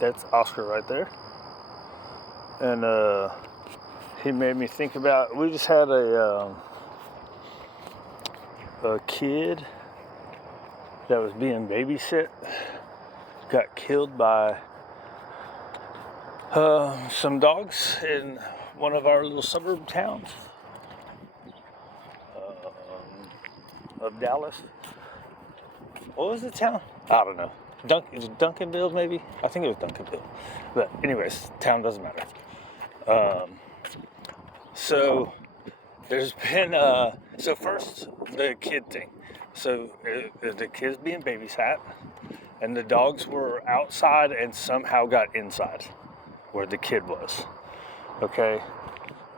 That's Oscar right there. And he made me think about, we just had a kid that was being babysit, got killed by some dogs in one of our little suburb towns of Dallas. What was the town? I don't know. Is it Duncanville, maybe? I think it was Duncanville. But anyways, town doesn't matter. So there's been, so first, the kid thing. So the kid's being babysat, and the dogs were outside and somehow got inside where the kid was. Okay?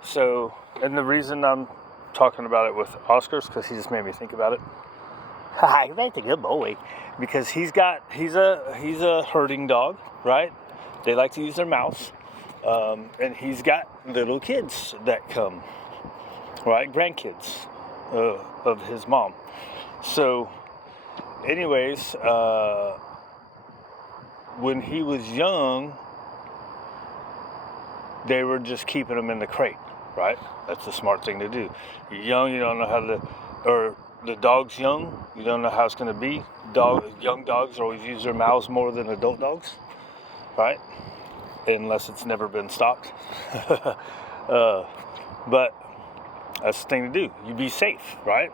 So, and the reason I'm talking about it with Oscar's because he just made me think about it. Hi, that's a good boy. Because he's a herding dog, right? They like to use their mouths. And he's got little kids that come, right? Grandkids of his mom. So, anyways, when he was young, they were just keeping him in the crate, right? That's the smart thing to do. You're young, you don't know how to, or the dog's young, you don't know how it's going to be. Young dogs always use their mouths more than adult dogs, right? Unless it's never been stopped. But that's the thing to do. You be safe, right?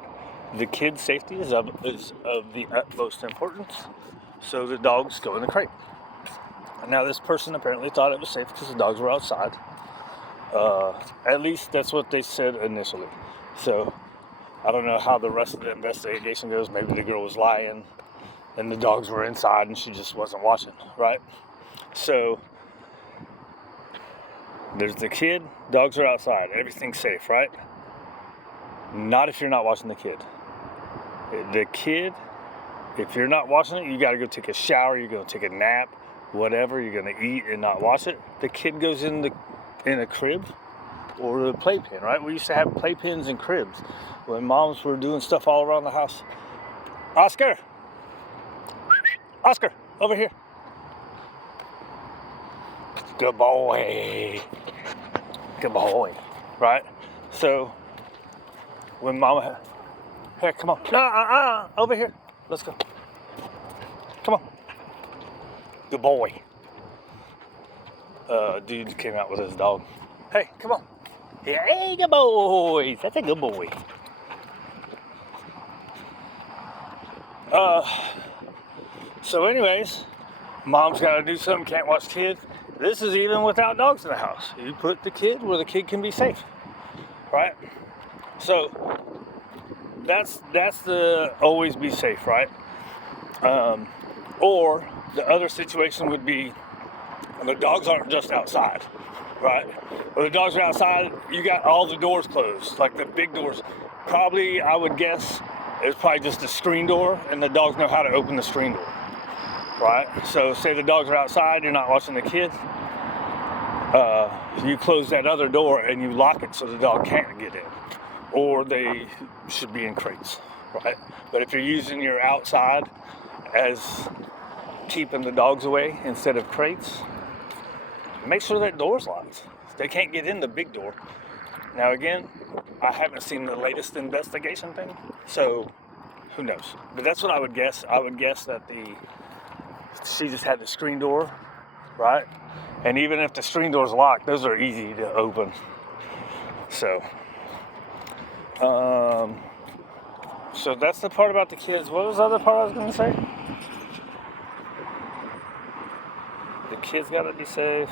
The kid's safety is of the utmost importance. So the dogs go in the crate. Now this person apparently thought it was safe because the dogs were outside. At least that's what they said initially. So I don't know how the rest of the investigation goes. Maybe the girl was lying and the dogs were inside and she just wasn't watching, right? So there's the kid, dogs are outside, everything's safe, right? Not if you're not watching the kid. The kid, if you're not watching it, you gotta go take a shower, you're gonna take a nap, whatever, you're gonna eat and not watch it. The kid goes in a crib or a playpen, right? We used to have playpens and cribs when moms were doing stuff all around the house. Oscar, over here. Good boy, right? So when mama, here, come on, no, over here, let's go. Come on, good boy. Dude came out with his dog. Hey, come on. Yeah, hey, good boy. That's a good boy. So anyways, mom's got to do something, can't watch kids. This is even without dogs in the house. You put the kid where the kid can be safe, right? So that's the always be safe, right? Or the other situation would be the dogs aren't just outside, right? When the dogs are outside, you got all the doors closed, like the big doors. Probably, I would guess, it's probably just a screen door, and the dogs know how to open the screen door, right? So say the dogs are outside, you're not watching the kids, you close that other door and you lock it so the dog can't get in, or they should be in crates, right? But if you're using your outside as keeping the dogs away instead of crates, make sure that door's locked. They can't get in the big door. Now again, I haven't seen the latest investigation thing, so who knows? But that's what I would guess. I would guess that she just had the screen door, right? And even if the screen door's locked, those are easy to open. So, so that's the part about the kids. What was the other part I was going to say? The kids got to be safe.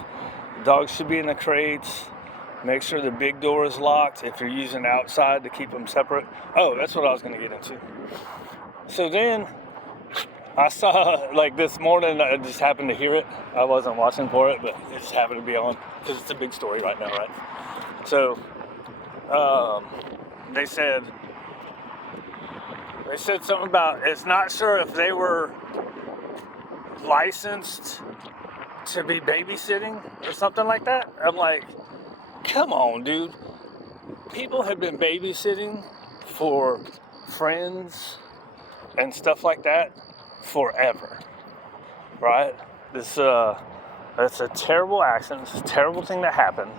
Dogs should be in the crates. Make sure the big door is locked if you're using outside to keep them separate. Oh, that's what I was going to get into. So then I saw, like this morning, I just happened to hear it. I wasn't watching for it, but it just happened to be on because it's a big story right now, right? So they said something about it's not sure if they were licensed to be babysitting or something like that. I'm like, come on, dude. People have been babysitting for friends and stuff like that forever, right? This It's a terrible accident. It's a terrible thing that happened.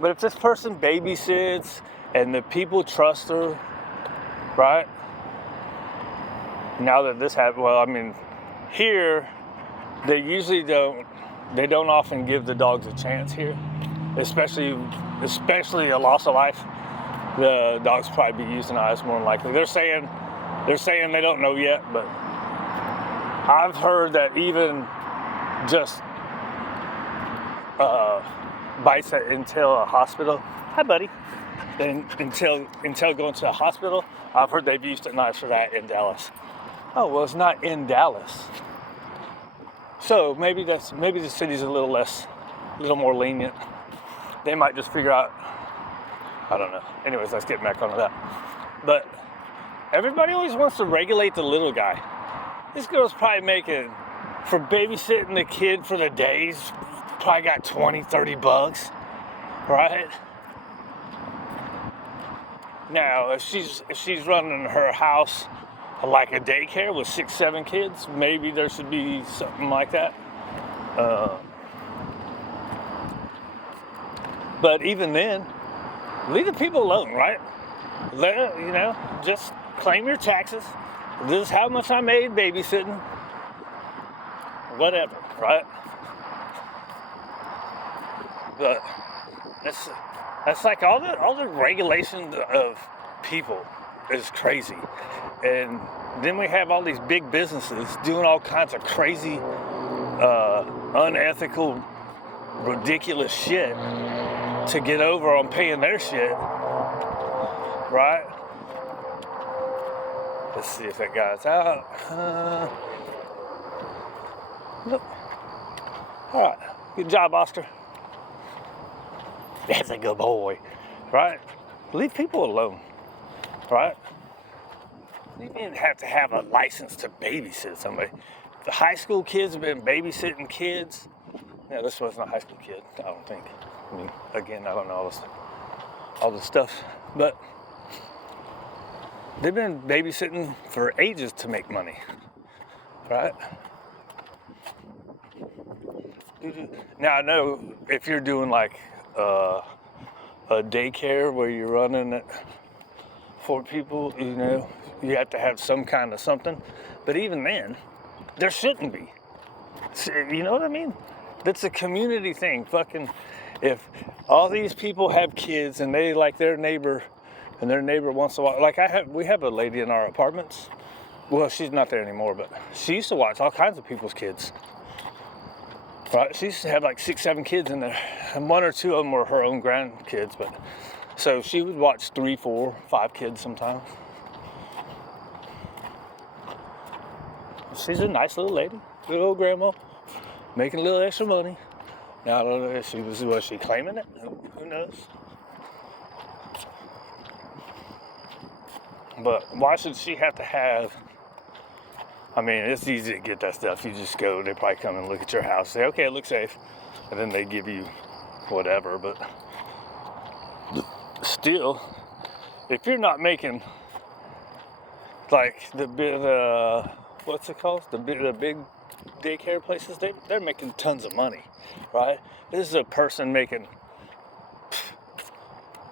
But if this person babysits and the people trust her, right? Now that this happened, well, I mean, here, they usually don't often give the dogs a chance here, especially a loss of life. The dogs probably be euthanized more than likely. They're saying they don't know yet, but I've heard that even just bites that entail a hospital. Hi, buddy. Then until going to a hospital, I've heard they've euthanized for that in Dallas. Oh, well, it's not in Dallas. So maybe the city's a little more lenient. They might just figure out, I don't know. Anyways, let's get back onto that. But everybody always wants to regulate the little guy. This girl's probably making, for babysitting the kid for the days, probably got 20, 30 bucks, right? Now, if she's running her house like a daycare with 6, 7 kids, maybe there should be something like that. But even then, leave the people alone, right? Just claim your taxes. This is how much I made babysitting. Whatever, right? But that's like all the regulations of people is crazy. And then we have all these big businesses doing all kinds of crazy, unethical, ridiculous shit to get over on paying their shit, right? Let's see if that guy's out. Nope. All right, good job, Oscar. That's a good boy, right? Leave people alone, right? You didn't have to have a license to babysit somebody. The high school kids have been babysitting kids. Yeah, this wasn't a high school kid, I don't think. I mean, again, I don't know all the stuff, but they've been babysitting for ages to make money, right? Now I know if you're doing like a daycare where you're running it for people, you have to have some kind of something. But even then, there shouldn't be. You know what I mean? That's a community thing. Fucking, if all these people have kids and they like their neighbor, and their neighbor wants to watch, like we have a lady in our apartments. Well, she's not there anymore, but she used to watch all kinds of people's kids. Right? She used to have like 6, 7 kids in there, and 1 or 2 of them were her own grandkids. But so she would watch 3, 4, 5 kids sometimes. She's a nice little lady, good old grandma, making a little extra money. Now, I don't know if was she claiming it? Who knows? But why should she have to have, I mean, it's easy to get that stuff. You just go, they probably come and look at your house, say, okay, it looks safe. And then they give you whatever. But still, if you're not making, like, what's it called? The big daycare places, they're making tons of money, right? This is a person making,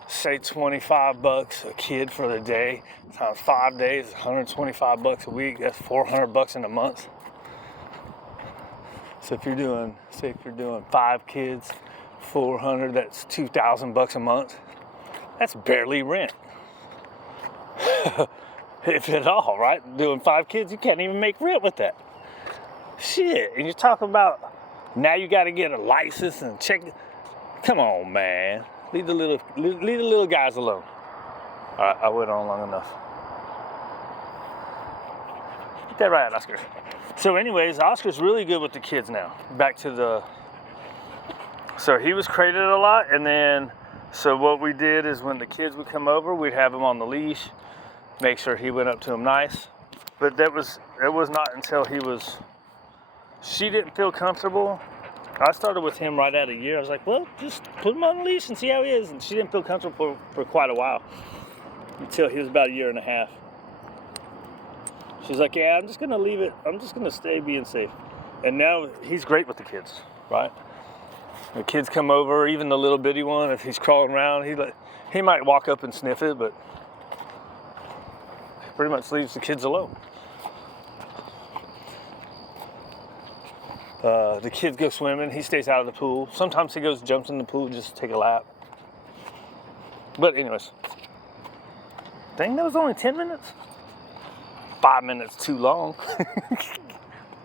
say, 25 bucks a kid for the day times 5 days, 125 bucks a week. That's 400 bucks in a month. So if you're doing 5 kids, 400, that's 2,000 bucks a month. That's barely rent. If at all, right? Doing 5 kids, you can't even make rent with that. Shit, and you're talking about now you got to get a license and check. Come on, man. Leave the little guys alone. All right, I went on long enough. Get that right, Oscar. So anyways, Oscar's really good with the kids now. Back to so he was crated a lot, and then, so what we did is when the kids would come over, we'd have him on the leash, make sure he went up to them nice. But it was not until she didn't feel comfortable. I started with him right at a year. I was like, well, just put him on the leash and see how he is. And she didn't feel comfortable for quite a while, until he was about 1.5 years. She's like, yeah, I'm just going to leave it. I'm just going to stay being safe. And now he's great with the kids. right? The kids come over, even the little bitty one, if he's crawling around, he might walk up and sniff it, but pretty much leaves the kids alone. The kids go swimming, he stays out of the pool. Sometimes he jumps in the pool just to take a lap. But anyways, dang, that was only 10 minutes? 5 minutes too long.